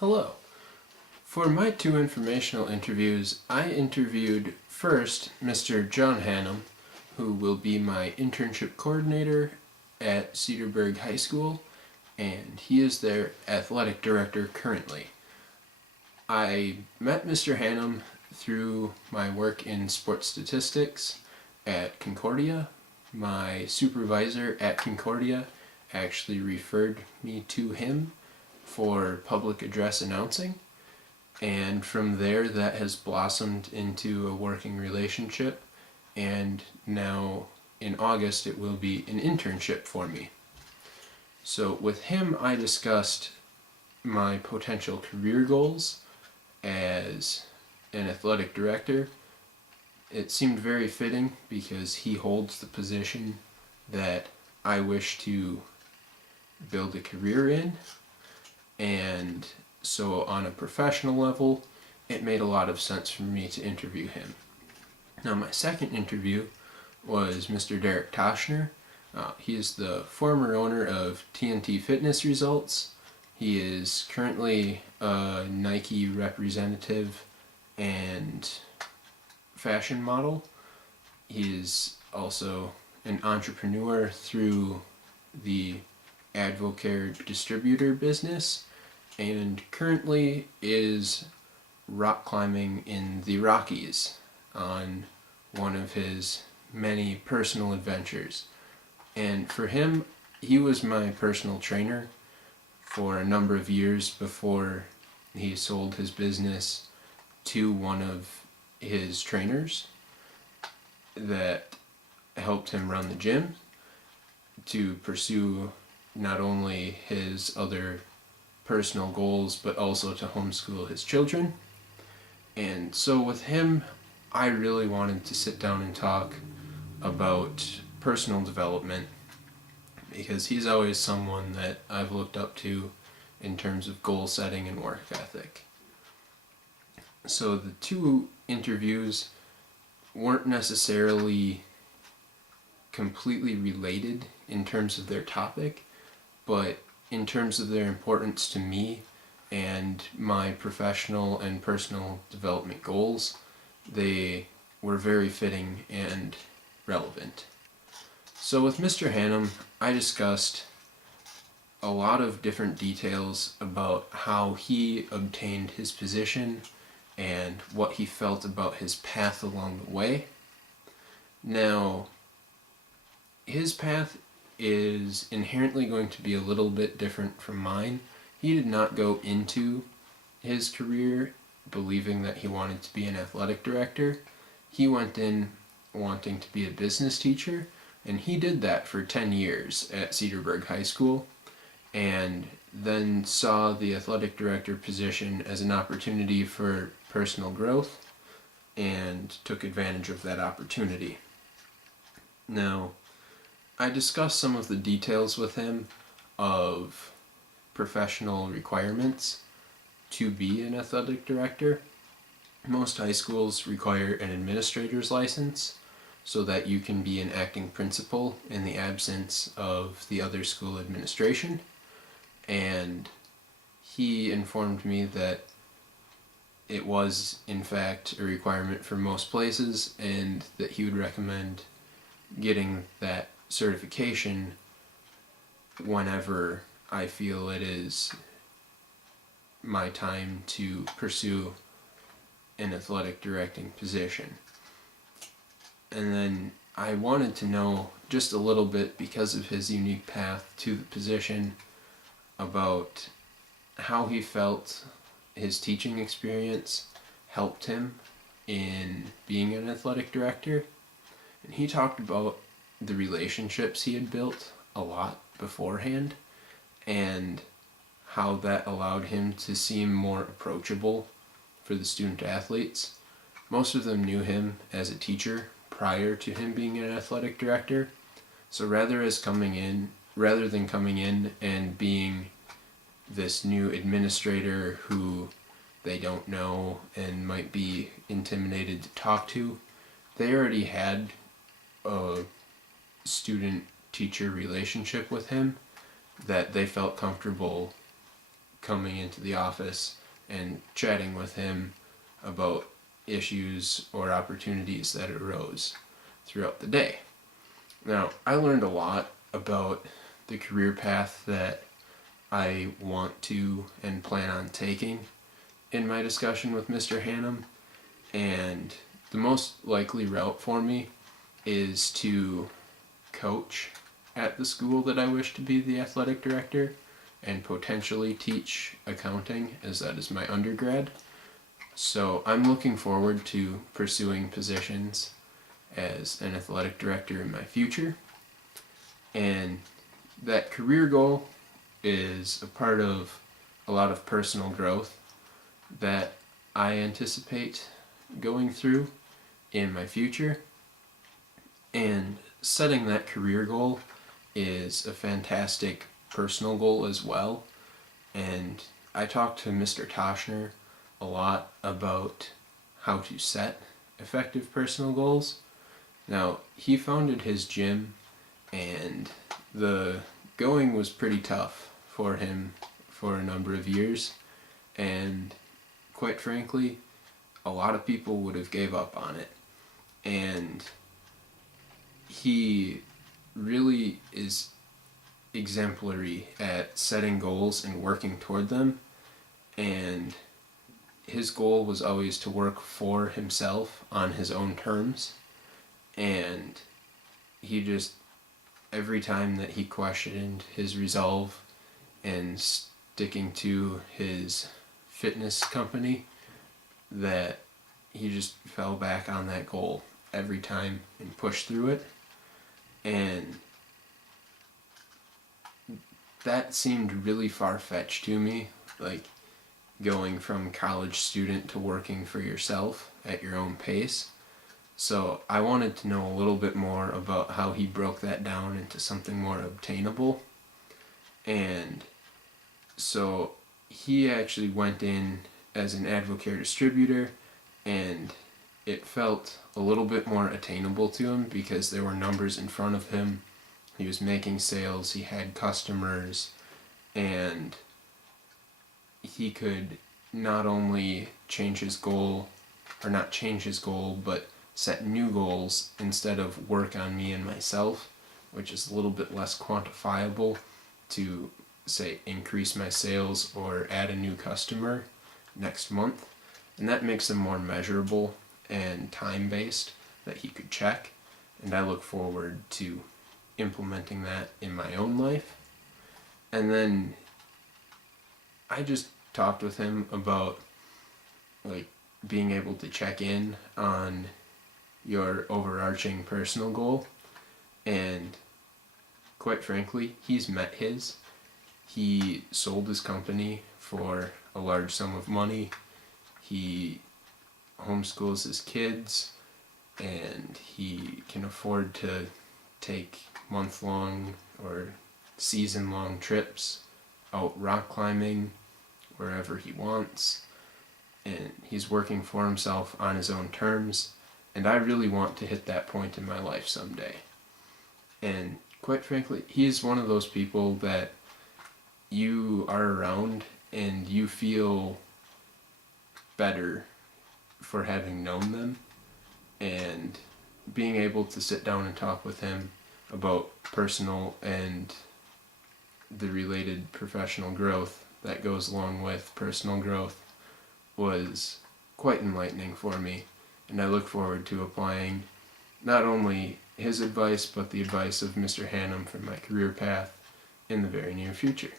Hello. For my two informational interviews, I interviewed first Mr. John Hannum, who will be my internship coordinator at Cedarburg High School, and he is their athletic director currently. I met Mr. Hannum through my work in sports statistics at Concordia. My supervisor at Concordia actually referred me to him for public address announcing, and from there that has blossomed into a working relationship, and now in August it will be an internship for me. So with him I discussed my potential career goals as an athletic director. It seemed very fitting because he holds the position that I wish to build a career in, and so on a professional level it made a lot of sense for me to interview him. Now my second interview was Mr. Derek Toshner. He is the former owner of TNT Fitness Results. He is currently a Nike representative and fashion model. He is also an entrepreneur through the Advocare distributor business, and currently is rock climbing in the Rockies on one of his many personal adventures. And for him, he was my personal trainer for a number of years before he sold his business to one of his trainers that helped him run the gym to pursue not only his other personal goals but also to homeschool his children. And so with him, I really wanted to sit down and talk about personal development because he's always someone that I've looked up to in terms of goal setting and work ethic. So the two interviews weren't necessarily completely related in terms of their topic, but in terms of their importance to me and my professional and personal development goals, they were very fitting and relevant. So with Mr. Hannum, I discussed a lot of different details about how he obtained his position and what he felt about his path along the way. Now, his path is inherently going to be a little bit different from mine. He did not go into his career believing that he wanted to be an athletic director. He went in wanting to be a business teacher, and he did that for 10 years at Cedarburg High School, and then saw the athletic director position as an opportunity for personal growth and took advantage of that opportunity. Now, I discussed some of the details with him of professional requirements to be an athletic director. Most high schools require an administrator's license so that you can be an acting principal in the absence of the other school administration. And he informed me that it was in fact a requirement for most places and that he would recommend getting that certification whenever I feel it is my time to pursue an athletic directing position. And then I wanted to know just a little bit, because of his unique path to the position, about how he felt his teaching experience helped him in being an athletic director. And he talked about the relationships he had built a lot beforehand and how that allowed him to seem more approachable for the student athletes. Most of them knew him as a teacher prior to him being an athletic director, so rather than coming in and being this new administrator who they don't know and might be intimidated to talk to, they already had a student-teacher relationship with him that they felt comfortable coming into the office and chatting with him about issues or opportunities that arose throughout the day. Now, I learned a lot about the career path that I want to and plan on taking in my discussion with Mr. Hannum, and the most likely route for me is to coach at the school that I wish to be the athletic director and potentially teach accounting, as that is my undergrad. So I'm looking forward to pursuing positions as an athletic director in my future. And that career goal is a part of a lot of personal growth that I anticipate going through in my future. And setting that career goal is a fantastic personal goal as well. And I talked to Mr. Toshner a lot about how to set effective personal goals. Now, he founded his gym, and the going was pretty tough for him for a number of years, and quite frankly, a lot of people would have gave up on it. And he really is exemplary at setting goals and working toward them, and his goal was always to work for himself on his own terms. And he just, every time that he questioned his resolve and sticking to his fitness company, that he just fell back on that goal every time and pushed through it. And that seemed really far-fetched to me, like going from college student to working for yourself at your own pace. So I wanted to know a little bit more about how he broke that down into something more obtainable. And so he actually went in as an AdvoCare distributor, and it felt a little bit more attainable to him because there were numbers in front of him. He was making sales, he had customers, and he could not only change his goal, or not change his goal, but set new goals instead of work on me and myself, which is a little bit less quantifiable, to say increase my sales or add a new customer next month. And that makes them more measurable and time-based that he could check, and I look forward to implementing that in my own life. And then I just talked with him about like being able to check in on your overarching personal goal, and quite frankly, he's met his. He sold his company for a large sum of money. He homeschools his kids, and he can afford to take month-long or season-long trips out rock climbing wherever he wants, and he's working for himself on his own terms. And I really want to hit that point in my life someday. And quite frankly, he is one of those people that you are around and you feel better for having known them, and being able to sit down and talk with him about personal and the related professional growth that goes along with personal growth was quite enlightening for me. And I look forward to applying not only his advice, but the advice of Mr. Hannum for my career path in the very near future.